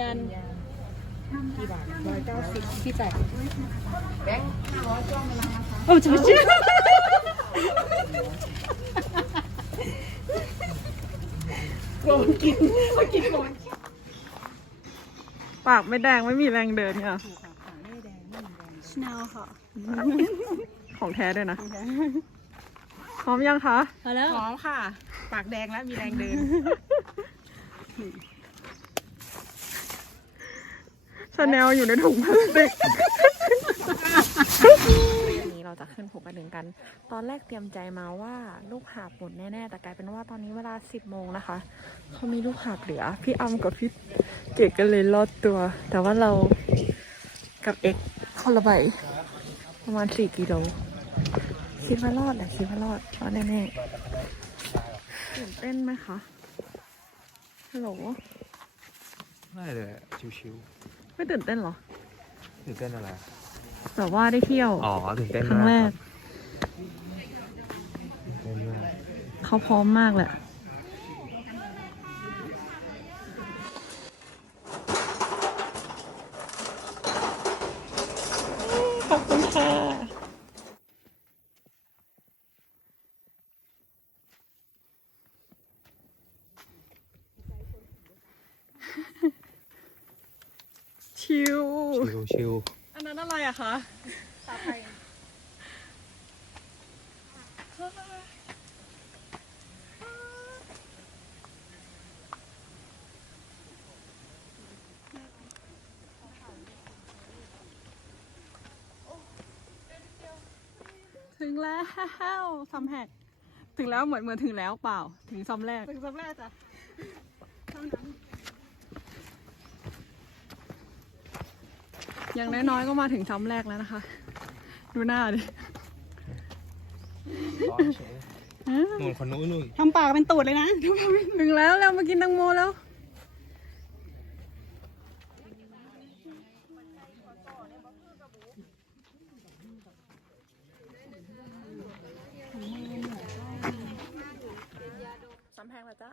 ยันกี่บาทร้อยเก้าสิบพี่จ่ายแบงค์ห้าร้อยจ้องไปล้นะคะโอ้จะไม่เชื่อโกนกินมากินโกนปากไม่แดงไม่มีแรงเดินค่ะชนลค่ะของแท้ด้วยนะ พร้อมยังคะ พอแล้ว พร้อมค่ะ ปากแดงแล้วมีแรงเดิน ชาแนลอยู่ในถุงพลาสติกวันนี้เราจะขึ้นภูกระดึงกัน ตอนแรกเตรียมใจมาว่าลูกหาบหมดแน่ๆ แต่กลายเป็นว่าตอนนี้เวลา 10โมงนะคะ เขามีลูกหาบเหลือ พี่อัมกับพี่เจกก็เลยรอดตัว แต่ว่าเรากับเอ็กซ์คนละใบประมาณ 4กิโลคิดว่ารอดแหละคิดว่ารอดรอดแน่ๆตื่นเต้นไหมคะฮัลโหลไม่เลยชิว ไม่ตื่นเต้นเหรอๆตื่นเต้นอะไร แบบว่าได้เที่ยว อ๋อตื่นเต้นครั้งแรกตื่นเต้นมากเขาพร้อมมากแหละ ขอบคุณค่ะ ชิว ชิวชิวอันนั้นอะไรอะคะถึงแล้วซัมแหกถึงแล้วเหมือนเหมือนถึงแล้วเปล่า ถึงซัมแรก ถึงสำแรกจ้ะเท่านั้น อย่างน้อยๆก็มาถึงซ้ำแรกแล้วนะคะ ดูหน้าดิร้อนเฉยนู่นคนนู้นนู่นทำปากเป็นตูดเลยนะ ถึงแล้วแล้วมากินตังโมแล้ว ซ้ำแพงแล้วจ้า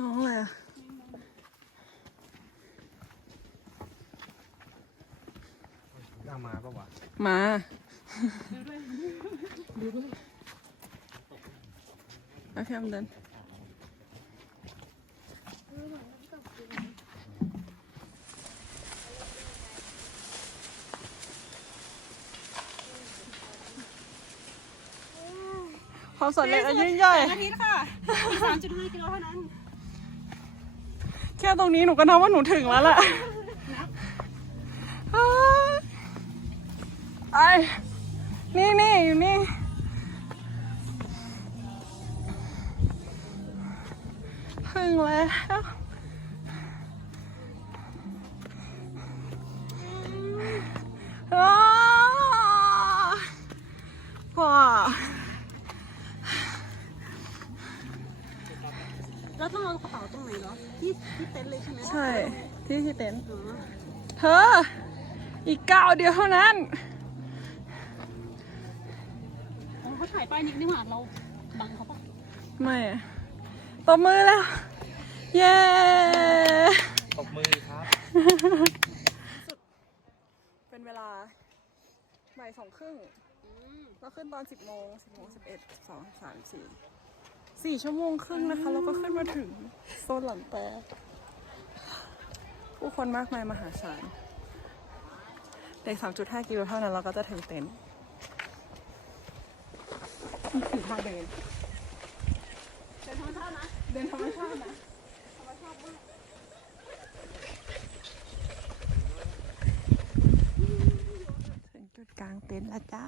น้องอะไรอะน่ามาปะวะมา โอเคมันเดินความสำเร็จอันยิ่งใหญ่อาทิตย์ค่ะสามจุดห้ากิโลเท่านั้น แค่ตรงนี้หนูก็นับว่าหนูถึงแล้วล่ะไอ้นี่นี่อยู่นี่ ถึงแล้ว ที่ที่เต็นท์อ๋อเธอ อีกก้าวเดียวเท่านั้นอ๋อเขาถ่ายป้ายนิดนี่หว่าเราบังเขาปะไม่อะตบมือแล้ว เย้ตบมือครับ เป็นเวลาบ่ายสองครึ่งเราขึ้นตอนสิบโมงสิบโมงสิบเอ็ดสองสามสี่สี่ชั่วโมงครึ่งนะคะ แล้วก็ขึ้นมาถึงโซนหลังแปร ผู้คนมากมายมหาศาล เด็กสามจุดห้ากิโลเท่านั้นเราก็จะถึงเต็นท์นี่คืทางเดิน เดินธรรมชาตินะ เดินธรรมชาตินะ ธรชาติมากถึงจุดกลางเต็นท์ละจ้า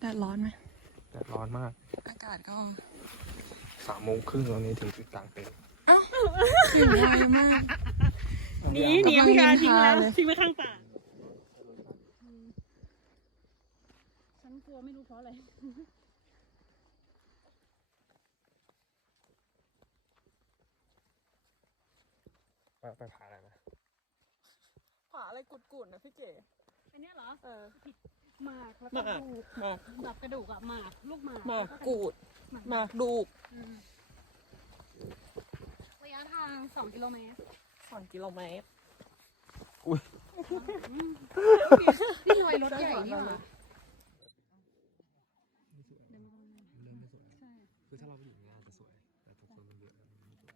แดดร้อนไหมแดดร้อนมาก อากาศก็สามโมงครึ่งตอนนี้ถึงจุดกลางเต็นท์ ถึงไวมาก หนีหนีพี่กาทิ้งแล้วกำลังนินทาเลยทิ้งไว้ข้างป่าฉันกลัวไม่รู้เพราะอะไรไปไปผาอะไรนะผาอะไรกุดๆนะพี่เก๋อันเนี้ยเหรอเออหมากแล้วก็หมากดูกหมากแบบกระดูกอะหมากลูกหมากหมากแล้วกูดหมากหมากดูก อืมระยะทาง สองกิโลเมตรสองกิโลเมตรพี่ลอยรถใหญ่นี่หว่าเริ่มไม่สวยใช่คือถ้าเราไปอยู่ในงานจะสวย แต่ทุกคนมันเยอะแล้วมันไม่สวย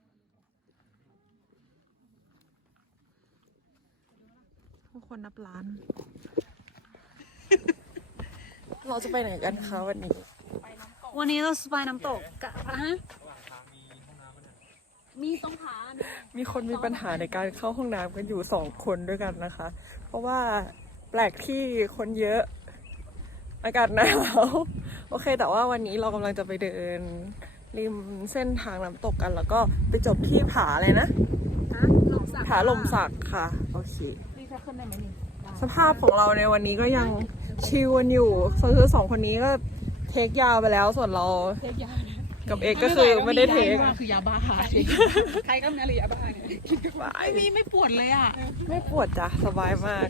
ผู้คนนับล้าน เราจะไปไหนกันคะวันนี้ วันนี้เราสไปน้ำตกกะฮะ มีตรงผาเนี่ยมีคนมีปัญหาในการเข้าห้องน้ำกันอยู่สองคนด้วยกันนะคะ เพราะว่าแปลกที่คนเยอะ อากาศหนาวโอเค แต่ว่าวันนี้เรากำลังจะไปเดิน ริมเส้นทางน้ำตกกัน แล้วก็ไปจบที่ผาอะไรนะฮะหลมสักผาลมสักค่ะ โอเครีจะขึ้นได้ไหมนี่สภาพของเราในวันนี้ก็ยังชิลกันอยู่คือสองคนนี้ก็เทคยาวไปแล้วส่วนเราเทคยา กับเอกก็คือไม่ได้เทคคือยาบ้าใครก็มีอะไรยาบ้าเนี่ยไม่มีไม่ปวดเลยอะ ไม่ปวดจ้ะสบายมาก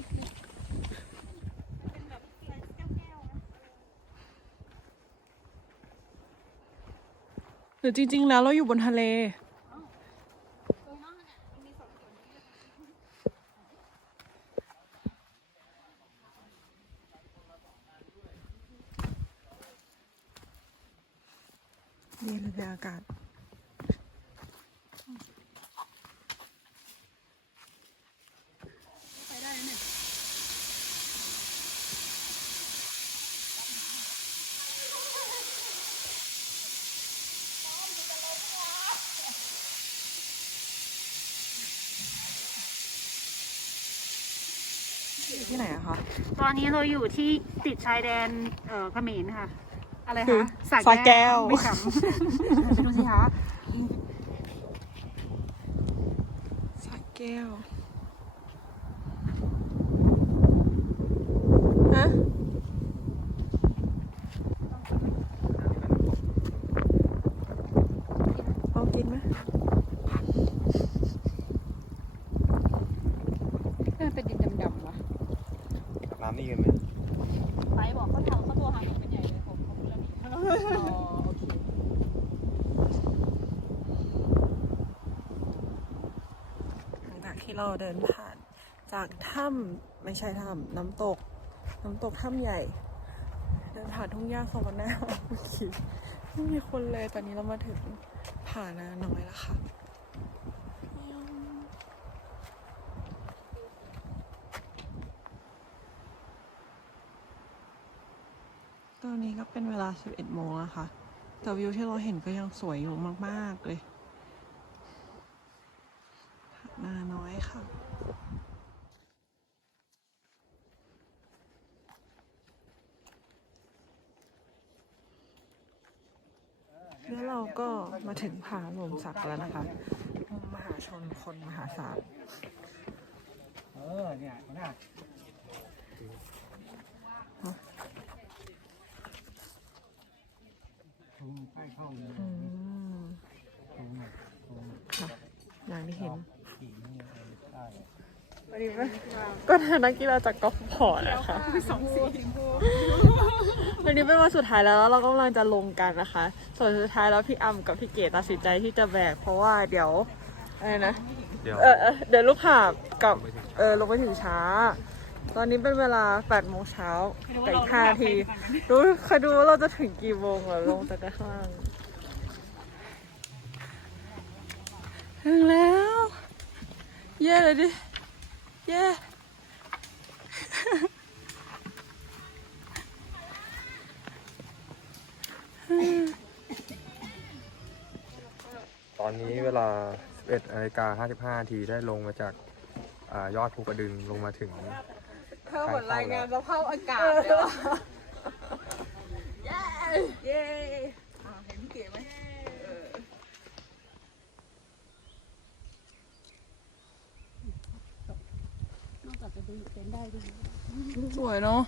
หรือจริง ๆ แล้วเราอยู่บนทะเล ดีเลยอากาศไปได้แล้วเนี่ยที่ไหนอะคะ ตอนนี้เราอยู่ที่ติดชายแดน เอ่อเขมรค่ะ อะไรคือคะสระแก้วไม่ขำดูสิคะสระแก้ว ฮะ ลองกินไหม มันเป็นดินดำๆวะ น้ำนี่กันไหม ไปบอกเขาทำเขาตัวหาผมเป็นใหญ่เลยผมเขาพูดแล้วนี่ อ๋อโอเค หลังจากที่ เราเดินผ่านจากถ้ำไม่ใช่ถ้ำน้ำตก น้ำตกถ้ำใหญ่ เดินผ่านทุ่งหญ้าสวรรค์นาโอเคไม่มีคนเลยตอนนี้เรามาถึงผ่านาน้อยแล้วค่ะตอนนี้ก็เป็นเวลา 11 โมงแล้วค่ะแต่วิวที่เราเห็นก็ยังสวยอยู่มาก ๆ เลยผานาน้อย ค่ะแล้วเราก็มาถึงผาลมสักแล้วนะคะมุมมหาชนคนมหาศาล เออ เนี่ยน่ะตูใต้เข้าเลยอืมตูเนี่ยตูค่ะอย่างที่เห็น ขี่เนี่ยใช่ วันนี้ ก็ทางนักกีฬาจากกอล์ฟพอร์ตนะคะสองสีวันนี้เป็นวันสุดท้ายแล้วแล้วเรากำลังจะลงกันนะคะ ส่วนสุดท้ายแล้วพี่อัมกับพี่เกดตัดสินใจที่จะแบก เพราะว่าเดี๋ยวอะไรนะเดี๋ยวเออเออเดี๋ยวลูกหาบกับเออลงไปถึงช้า ตอนนี้เป็นเวลา8โมงเช้าแต่อีก5นาทีดูคอยดูว่าเราจะถึงกี่โมงอะลงจากข้างล่างถึงแล้ว เย่เลยดิ เย่ตอนนี้เวลา 11นาฬิกา55นาทีได้ลงมาจากอายอดภูกระดึงลงมาถึงธอเหมือนรายงานสภาพอากาศเลยว่ะ Bueno.